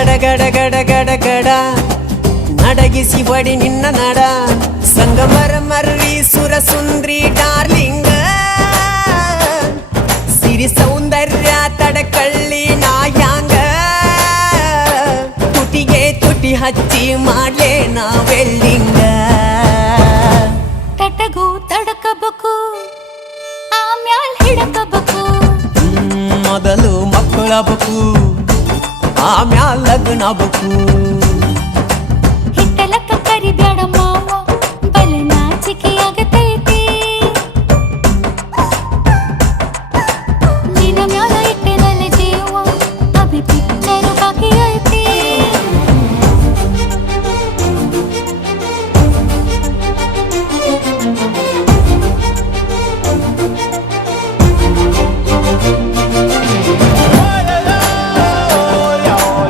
ಗಡ ಗಡ ಗಡ ಗಡ ನಡಗಿಸಿ ಬಡಿ ನಿನ್ನ ನಡ ಸಂಗಮರ ಮರ್ರಿ ಸುರ ಸುಂದ್ರಿ ಡಾರ್ಲಿಂಗ ಸಿರಿ ಸೌಂದರ್ಯ ತಡಕಳ್ಳಿ ನಾಯಾಂಗ ತುಟಿಗೆ ತುಟಿ ಹಚ್ಚಿ ಮಾಡ್ಲೇ ನಾ ವೆಲ್ಡಿಂಗ ತಟಗೂ ತಡಕಬೇಕು ಆಮ್ಯಾಲ್ ಹಿಡಕಬೇಕು ಮೊದಲು ಮಕ್ಕಳಬೇಕು ಆಮ್ಯಾಲ್ ಲಗ್ನಬೇಕು ಹಿಟ್ಟಲಕ್ಕ ಕರಿಬ್ಯಾಡ